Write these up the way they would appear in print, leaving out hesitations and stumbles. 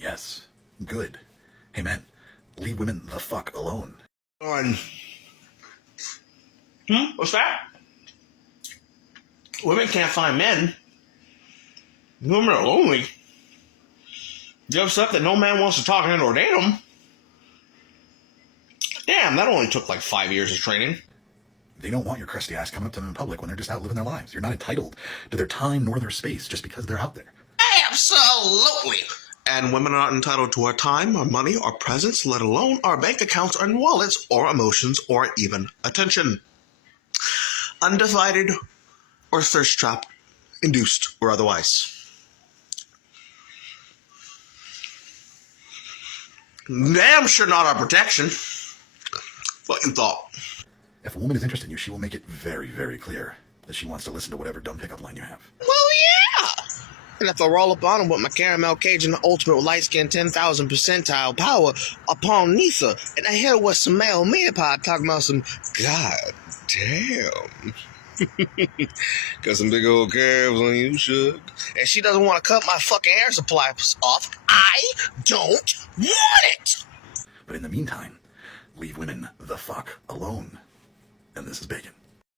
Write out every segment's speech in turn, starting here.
Yes. Good. Hey, men, leave women the fuck alone. What's that? Women can't find men. Women are lonely. You upset that no man wants to talk in or date them? Damn, that only took like 5 years of training. They don't want your crusty ass coming up to them in public when they're just out living their lives. You're not entitled to their time nor their space just because they're out there. Absolutely. And women are not entitled to our time, our money, our presence, let alone our bank accounts and wallets, or emotions, or even attention. Undivided or thirst trap, induced or otherwise. Damn sure not our protection. What you thought? If a woman is interested in you, she will make it very, very clear that she wants to listen to whatever dumb pickup line you have. Well, yeah. And if I roll up on him with my caramel Cajun ultimate light skin 10,000 percentile power upon Nisa, and I hear what some male media pod talking about some god damn. Got some big old calves on you, Shug. And she doesn't want to cut my fucking air supply off. I don't want it. But in the meantime, leave women the fuck alone. And this is Bacon.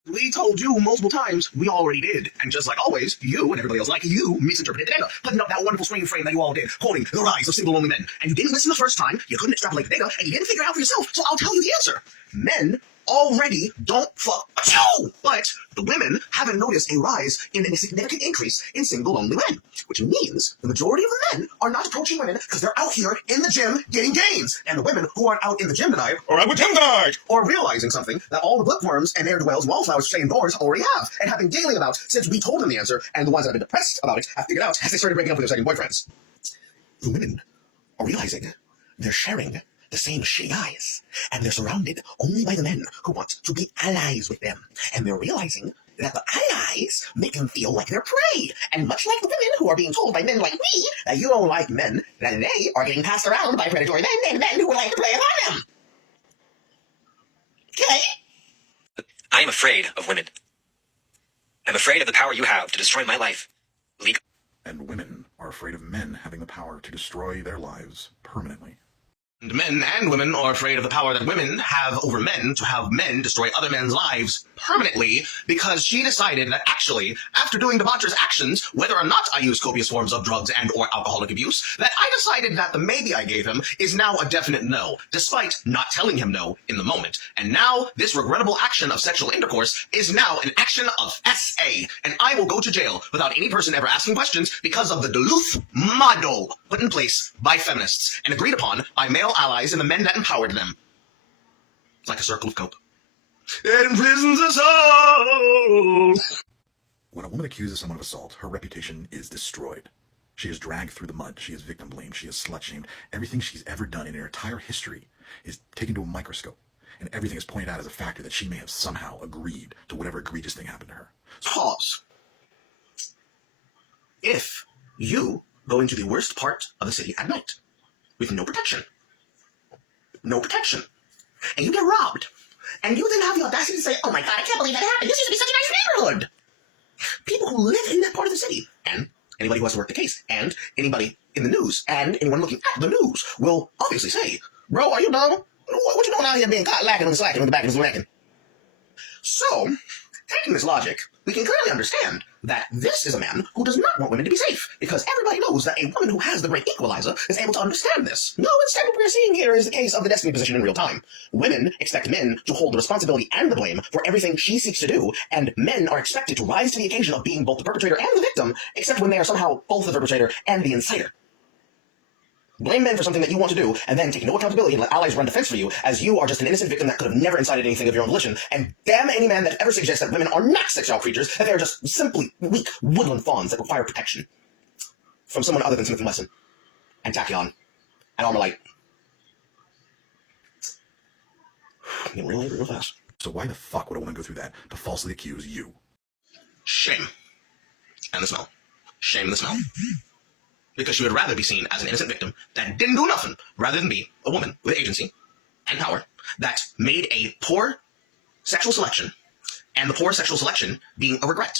We told you multiple times we already did. And just like always, you and everybody else like you misinterpreted the data, putting up that wonderful screen frame that you all did, quoting the rise of single lonely men. And you didn't listen the first time, you couldn't extrapolate the data, and you didn't figure it out for yourself. So I'll tell you the answer. Men already don't fuck you. But the women haven't noticed a rise in a significant increase in single lonely men, which means the majority of the men are not approaching women because they're out here in the gym getting gains. And the women who aren't out in the gym tonight are out with gym tonight, or realizing something that all the bookworms and ne'er-do-wells, wallflowers, staying doors already have and have been gaining about since we told them the answer, and the ones that have been depressed about it have figured out as they started breaking up with their second boyfriends. The women are realizing they're sharing the same shitty guys, and they're surrounded only by the men who want to be allies with them. And they're realizing that the allies make them feel like they're prey. And much like the women who are being told by men like me that you don't like men, that they are getting passed around by predatory men and men who would like to play upon them. Okay? I am afraid of women. I'm afraid of the power you have to destroy my life. And women are afraid of men having the power to destroy their lives permanently. And men and women are afraid of the power that women have over men to have men destroy other men's lives permanently, because she decided that actually, after doing debaucherous actions, whether or not I use copious forms of drugs and or alcoholic abuse, that I decided that the maybe I gave him is now a definite no, despite not telling him no in the moment. And now, this regrettable action of sexual intercourse is now an action of SA, and I will go to jail without any person ever asking questions because of the Duluth model put in place by feminists and agreed upon by male allies and the men that empowered them. It's like a circle of cope. It imprisons us all. When a woman accuses someone of assault, her reputation is destroyed. She is dragged through the mud. She is victim blamed. She is slut shamed. Everything she's ever done in her entire history is taken to a microscope, and everything is pointed out as a factor that she may have somehow agreed to whatever egregious thing happened to her. Pause. If you go into the worst part of the city at night with no protection, and you get robbed, and you then have the audacity to say, oh my god, I can't believe that happened, this used to be such a nice neighborhood. People who live in that part of the city, and anybody who has to work the case, and anybody in the news, and anyone looking at the news will obviously say, bro, are you dumb? What you doing out here being caught lacking and slacking in the back of his wagon? So, taking this logic, we can clearly understand that this is a man who does not want women to be safe, because everybody knows that a woman who has the great equalizer is able to understand this. No, instead what we're seeing here is the case of the destiny position in real time. Women expect men to hold the responsibility and the blame for everything she seeks to do, and men are expected to rise to the occasion of being both the perpetrator and the victim, except when they are somehow both the perpetrator and the inciter. Blame men for something that you want to do, and then take no accountability and let allies run defense for you, as you are just an innocent victim that could have never incited anything of your own volition. And damn any man that ever suggests that women are not sexual creatures, that they are just simply weak woodland fawns that require protection from someone other than Smith & Wesson, and Tachyon, and Armalite. Getting real angry real fast. So why the fuck would a woman go through that to falsely accuse you? Shame. And the smell. Shame and the smell. Because she would rather be seen as an innocent victim that didn't do nothing, rather than be a woman with agency and power that made a poor sexual selection, and the poor sexual selection being a regret.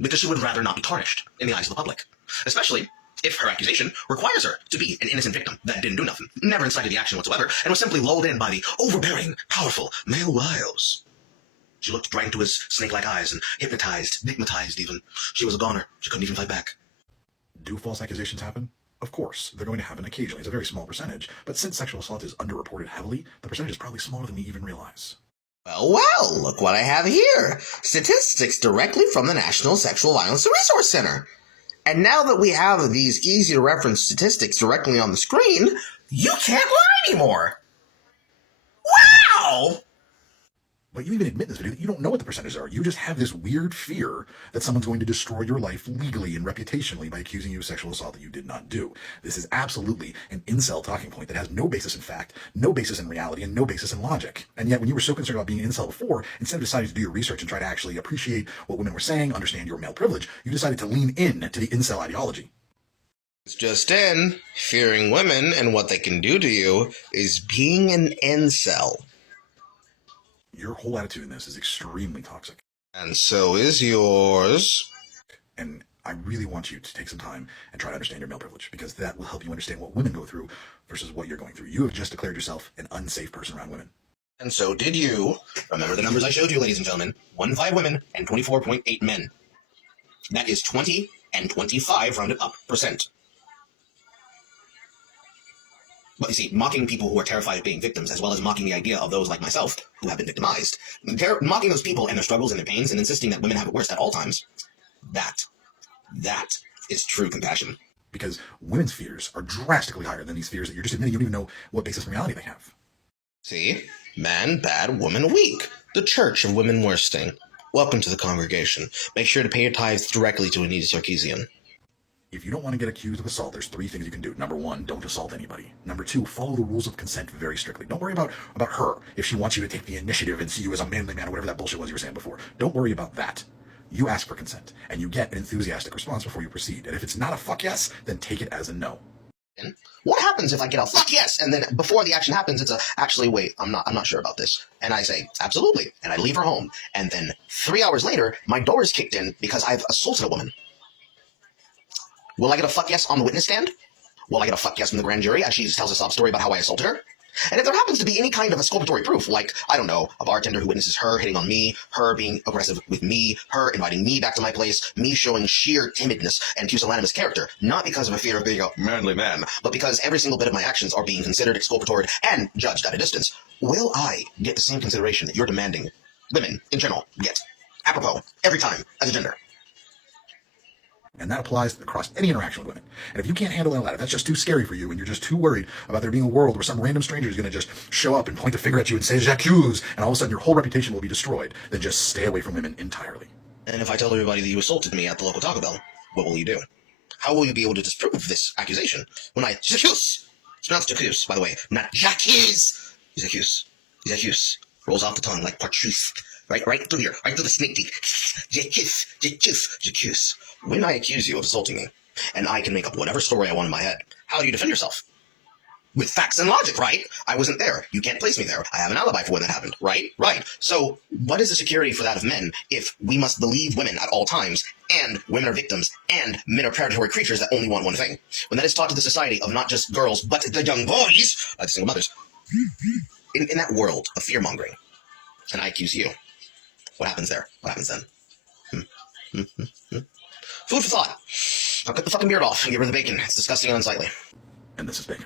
Because she would rather not be tarnished in the eyes of the public. Especially if her accusation requires her to be an innocent victim that didn't do nothing, never incited the action whatsoever, and was simply lulled in by the overbearing, powerful male wiles. She looked right into his snake-like eyes and hypnotized, digmatized even. She was a goner. She couldn't even fight back. Do false accusations happen? Of course, they're going to happen occasionally. It's a very small percentage, but since sexual assault is underreported heavily, the percentage is probably smaller than we even realize. Well, look what I have here. Statistics directly from the National Sexual Violence Resource Center. And now that we have these easy-to-reference statistics directly on the screen, you can't lie anymore. Wow! But you even admit in this video that you don't know what the percentages are. You just have this weird fear that someone's going to destroy your life legally and reputationally by accusing you of sexual assault that you did not do. This is absolutely an incel talking point that has no basis in fact, no basis in reality, and no basis in logic. And yet when you were so concerned about being an incel before, instead of deciding to do your research and try to actually appreciate what women were saying, understand your male privilege, you decided to lean in to the incel ideology. It's just in, fearing women and what they can do to you is being an incel. Your whole attitude in this is extremely toxic. And so is yours. And I really want you to take some time and try to understand your male privilege, because that will help you understand what women go through versus what you're going through. You have just declared yourself an unsafe person around women. And so did you. Remember the numbers I showed you, ladies and gentlemen. 1.5 women and 24.8 men. That is 20 and 25 rounded up percent. But you see, mocking people who are terrified of being victims, as well as mocking the idea of those like myself who have been victimized, mocking those people and their struggles and their pains and insisting that women have it worse at all times, that is true compassion. Because women's fears are drastically higher than these fears that you're just admitting you don't even know what basis in reality they have. See? Man bad, woman weak. The Church of Wimmenwursting. Welcome to the congregation. Make sure to pay your tithes directly to Anita Sarkeesian. If you don't want to get accused of assault, there's 3 things you can do. Number 1, don't assault anybody. Number 2, follow the rules of consent very strictly. Don't worry about her if she wants you to take the initiative and see you as a manly man or whatever that bullshit was you were saying before. Don't worry about that. You ask for consent, and you get an enthusiastic response before you proceed. And if it's not a fuck yes, then take it as a no. What happens if I get a fuck yes, and then before the action happens, it's a, actually, wait, I'm not sure about this. And I say, absolutely, and I leave her home. And then 3 hours later, my door is kicked in because I've assaulted a woman. Will I get a fuck yes on the witness stand? Will I get a fuck yes from the grand jury as she tells a sob story about how I assaulted her? And if there happens to be any kind of exculpatory proof, like, I don't know, a bartender who witnesses her hitting on me, her being aggressive with me, her inviting me back to my place, me showing sheer timidness and pusillanimous character, not because of a fear of being a manly man, but because every single bit of my actions are being considered exculpatory and judged at a distance, will I get the same consideration that you're demanding women, in general, get? Apropos, every time, as a gender. And that applies across any interaction with women. And if you can't handle all that, if that's just too scary for you and you're just too worried about there being a world where some random stranger is going to just show up and point the finger at you and say, j'accuse, and all of a sudden your whole reputation will be destroyed, then just stay away from women entirely. And if I tell everybody that you assaulted me at the local Taco Bell, what will you do? How will you be able to disprove this accusation when I j'accuse? It's pronounced j'accuse, by the way, not j'accuse. J'accuse. Rolls off the tongue like partouche. Right through here, right through the snake teeth. J'accuse. When I accuse you of assaulting me, and I can make up whatever story I want in my head, how do you defend yourself? With facts and logic, right? I wasn't there. You can't place me there. I have an alibi for when that happened, right? Right. So, what is the security for that of men if we must believe women at all times, and women are victims, and men are predatory creatures that only want one thing? When that is taught to the society of not just girls, but the young boys, like the single mothers, in that world of fear-mongering, and I accuse you, what happens there? What happens then? Food for thought. I'll cut the fucking beard off and get rid of the bacon. It's disgusting and unsightly. And this is bacon.